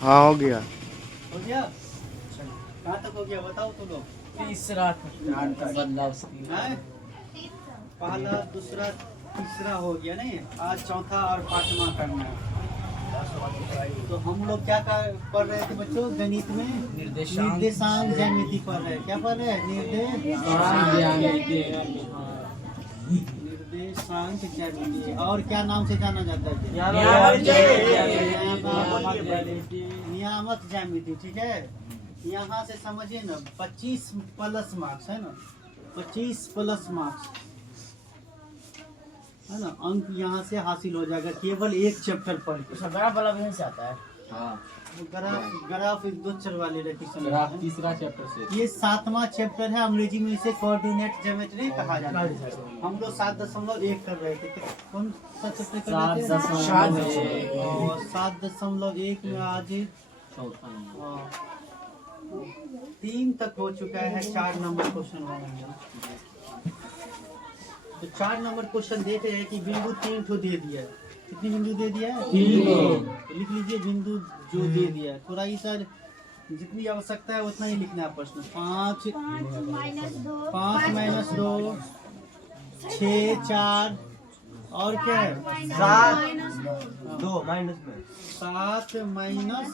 हाँ हो गया। हो गया? कहाँ तक हो गया बताओ तो लोग। तीसरा बदलाव हैं? पहला दूसरा तीसरा हो गया नहीं, आज चौथा और पांचवा करना है। तो हम लोग क्या पढ़ रहे थे बच्चों गणित में? निर्देशांक ज्यामिति पढ़ रहे हैं। क्या पढ़ रहे हैं? निर्देशांक ज्यामिति। और क्या नाम से जाना जाता है? नियामक ज्यामिति। ठीक है, यहाँ से समझिए ना, 25 प्लस मार्क्स है ना, 25 प्लस मार्क्स है ना, अंक यहाँ से हासिल हो जाएगा केवल एक चैप्टर पढ़ के। ग्राफ वाला भी से आता है। हाँ, ग्राफ एक दो चर वाले ग्राफ तीसरा चैप्टर से। ये 7वां चैप्टर है, अंग्रेजी में इसे कोऑर्डिनेट ज्योमेट्री कहा जाता है। हम लोग 7.1 कर रहे थे। कौन सा चैप्टर कर रहे थे? 7.1 में आज 3 तक हो चुका है। 4 नंबर क्वेश्चन बनेगा। तो 4 नंबर क्वेश्चन देख रहे हैं कि बिंदु 3 ठो दे दिया है। कितनी बिंदु दे दिया है? 3। तो लिख लीजिए बिंदु जो दे दिया है। थोड़ा ही सर जितनी आवश्यकता है उतना ही लिखना है प्रश्न। 5 माइनस 2 6 4 और क्या है 7 2 माइनस 7 माइनस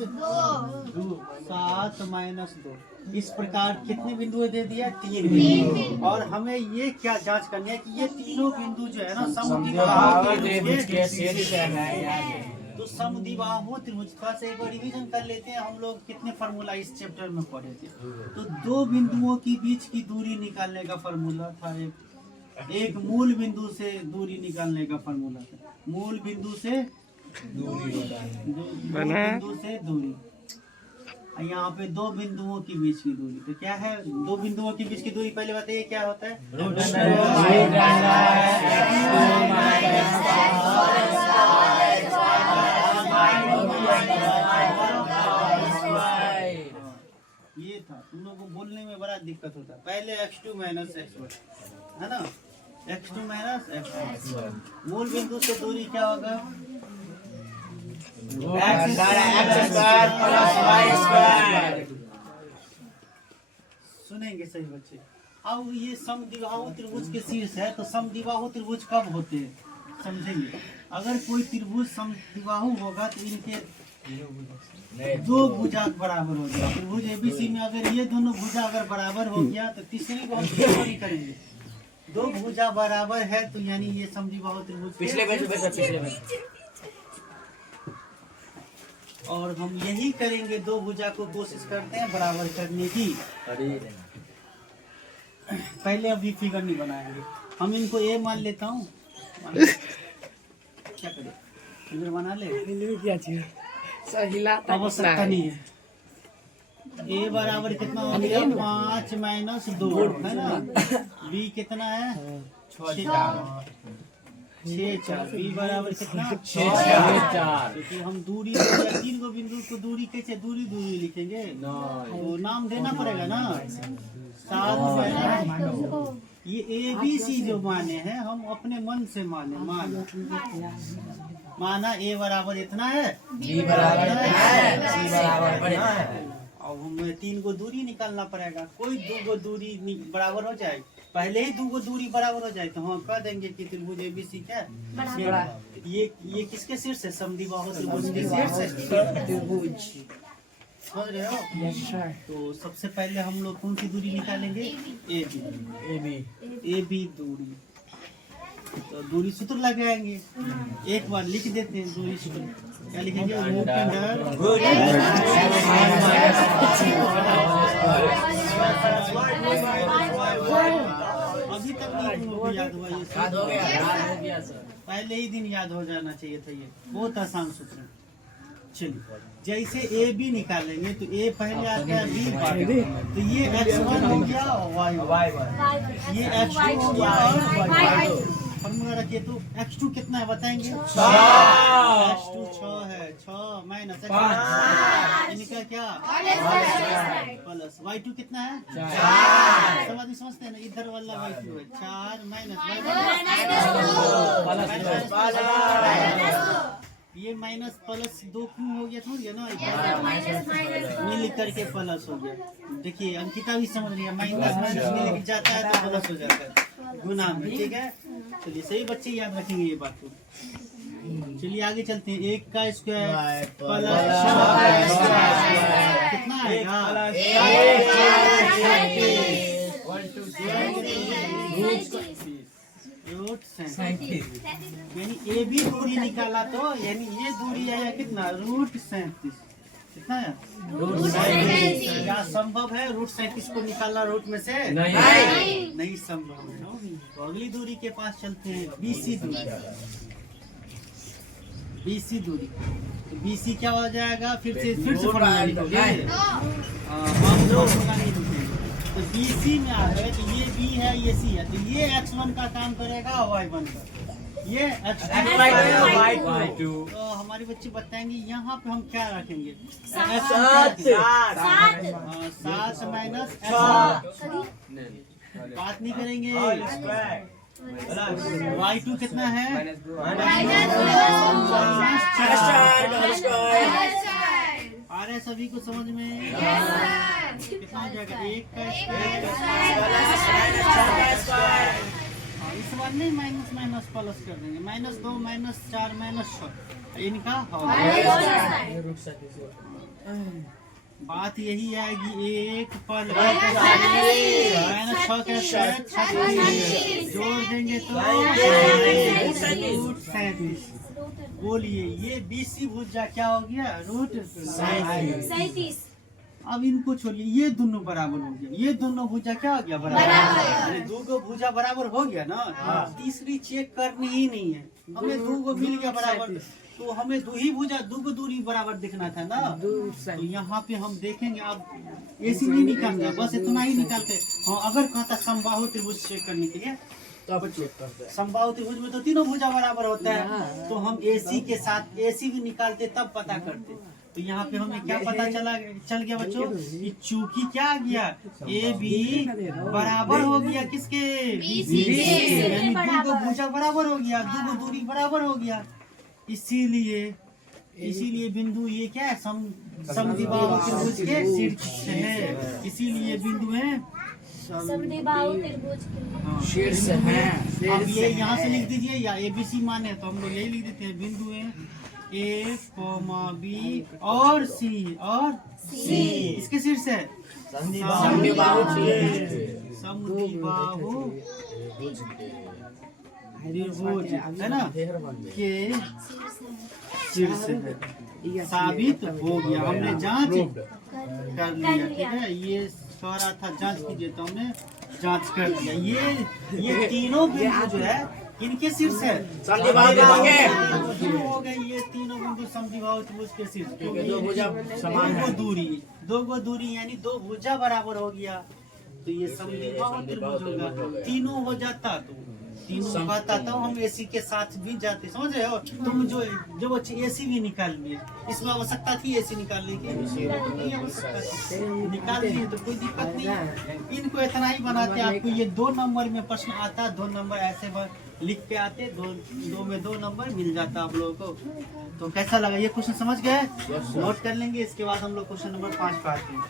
2 7 माइनस 2। इस प्रकार कितने बिंदु दे दिया? 3 बिंदु। और हमें ये क्या जांच करनी है कि ये तीनों बिंदु जो है ना समद्विबाहु है। तो समद्विबाहु त्रिभुज का से एक बार रिवीजन कर लेते हैं। हम लोग कितने फार्मूला इस चैप्टर में पढ़े थे? तो दो बिंदुओं के बीच की दूरी निकालने का फार्मूला था। एक मूल बिंदु से दूरी निकालने का फार्मूला था। मूल बिंदु से दूरी। यहाँ पे दो बिंदुओं के बीच की दूरी। तो क्या है दो बिंदुओं के बीच की दूरी? पहले बताइए क्या होता है? ये था। तुम लोगों को बोलने में बड़ा दिक्कत होता है। पहले x2 माइनस x1 है ना, x2 माइनस x1। मूल बिंदु से दूरी क्या होगा? सुनेंगे सही बच्चे। अब ये समद्विबाहु त्रिभुज के शीर्ष है, तो समद्विबाहु त्रिभुज कब होते हैं समझेंगे। अगर कोई त्रिभुज समद्विबाहु होगा तो इनके दो भुजा बराबर हो गया। त्रिभुज एबीसी में अगर ये दोनों भुजा अगर बराबर हो गया तो तीसरी को हम कैसे करेंगे? दो भुजा बराबर है तो यानी ये समद्विबाहु त्रिभुज। पिछले और हम यही करेंगे, दो भुजा को कोशिश करते हैं बराबर करने की। पहले अभी फिगर नहीं बनाएंगे हम, इनको ए मान लेता हूँ। क्या करें, फिगर बना ले, आवश्यकता नहीं है। ए बराबर कितना हो गया? 5 माइनस 2 है ना। बी कितना है? 6 4। बी बराबर कितना? 6 4। क्योंकि हम दूरी 3 को बिंदु को दूरी कैसे दूरी लिखेंगे? तो नाम देना पड़ेगा ना। 7 ये ए बी सी जो माने हैं हम अपने मन से माना ए बराबर इतना है, बी बराबर है, सी बराबर है। अब हमें 3 को दूरी निकालना पड़ेगा। कोई 2 को दूरी बराबर हो जाए, पहले ही 2 को दूरी बराबर हो जाए तो हम कह देंगे कि त्रिभुज एबीसी क्या ये किसके शीर्ष है? समद्विबाहु त्रिभुज के शीर्ष है। समझ रहे हो? yes, तो सबसे पहले हम लोग कौन सी दूरी निकालेंगे? ए बी दूरी। तो दूरी सूत्र लगाएंगे। एक बार लिख देते हैं दूरी सूत्र। क्या लिखेंगे? रूट अंडर अभी तक नहीं याद हुआ? ये पहले ही दिन याद हो जाना चाहिए था। ये बहुत आसान सूत्र है। चलिए, जैसे ए बी निकालेंगे तो ए पहले आ गया, बी बाद, तो ये x1 हो गया और y1, ये x2 हो गया और y2। फॉर्मूला रखिए। तो x2 कितना है बताएंगे? x2 6 है। 6 माइनस इनका क्या प्लस। y2 कितना है? 4। सब आदमी समझते हैं ना, इधर वाला y2 है 4 माइनस ये माइनस प्लस 2 क्यों हो गया, समझ गया ना? माइनस माइनस मिल करके प्लस हो गया। देखिए अंकिता भी समझ रही है, माइनस माइनस मिल जाता है तो प्लस हो जाता है गुना में, ठीक है? चलिए सही बच्चे याद रखेंगे ये बात को। चलिए आगे चलते हैं। 1 का स्क्वायर प्लस 4 का स्क्वायर कितना आएगा? रूट 37। यानी ए बी दूरी निकाला तो यानी ये दूरी आया कितना? रूट 37। कितना है? रूट 37। क्या संभव है रूट 37 को निकालना रूट में से? नहीं संभव है। तो अगली दूरी के पास चलते हैं, बीसी दूरी। बीसी दूरी तो बीसी क्या हो जाएगा? फिर से फॉर्मूला लिखोगे। हम लोग नहीं लिखेंगे। तो बीसी में आ गए तो ये बी है ये सी है, तो ये x1 का काम करेगा y1 का, ये y2। तो हमारे बच्चे बताएंगे यहाँ पे हम क्या रखेंगे? 7 माइनस बात नहीं करेंगे। y2 कितना है? आ रहे सभी को समझ में? कितना हो जाएगा? 1 का स्क्वायर। इस बार नहीं माइनस माइनस प्लस कर देंगे, -2 -4 -6 इनका बात यही आएगी। 1 पर -6 का स्क्वायर जोड़ देंगे तो रूट 37। बोलिए ये बीसी भुजा क्या हो गया? रूट 37। अब इनको छोड़िए, ये दोनों बराबर हो गया, ये दोनों भुजा क्या हो गया? बराबर। दो गो भुजा बराबर हो गया ना। तीसरी चेक करनी ही नहीं है, हमें 2 गो मिल गया बराबर, तो हमें 2 ही भुजा 2 गो दूरी बराबर दिखना था ना। तो यहाँ पे हम देखेंगे, अब ऐसी नहीं निकालना, बस इतना ही निकालते। हाँ अगर कहता समबाहु त्रिभुज चेक करने के लिए, समबाहु त्रिभुज में तो तीनों भुजा बराबर होता है, तो हम AC के साथ AC भी निकालते तब पता करते। तो यहाँ पे हमें क्या पता चल गया बच्चों? कि चूंकि क्या आ गया? AB बराबर हो गया किसके? यानी 2 गो भुजा बराबर हो गया, 2 गो दूरी बराबर हो गया। इसीलिए बिंदु ये क्या है? समद्विबाहु त्रिभुज के शीर्ष है। इसीलिए बिंदु है समद्विबाहु त्रिभुज के शीर्ष है। अब ये यहाँ से लिख दीजिए, या ABC माने तो हम लोग यही लिख देते हैं। बिंदु है A, B और C और C इसके शीर्ष है समद्विबाहु त्रिभुज है ना के शीर्ष है। साबित हो गया, हमने जांच कर लिया। ठीक है, ये कह रहा था जांच कीजिए, तो हमने जांच कर लिया। ये तीनों बिंदु जो है इनके शीर्ष है। हो गए ये तीनों बिंदु समद्विबाहु त्रिभुज के शीर्ष, दो गो दूरी यानी 2 भुजा बराबर हो गया, तो ये समद्विबाहु त्रिभुज होगा। तीनों हो जाता तो तीनों कहता तो हम AC के साथ भी जाते, समझ रहे हो? तुम जो बच्चे AC भी निकाल लिए, इसमें आवश्यकता थी AC निकालने की? नहीं आवश्यकता थी, निकाल लिए तो कोई दिक्कत नहीं है। इनको इतना ही बनाते, आपको ये 2 नंबर में प्रश्न आता, 2 नंबर ऐसे लिख के आते, 2 में 2 नंबर मिल जाता आप लोगों को। तो कैसा लगा ये क्वेश्चन? समझ गए? नोट कर लेंगे, इसके बाद हम लोग क्वेश्चन नंबर 5 पे आते हैं।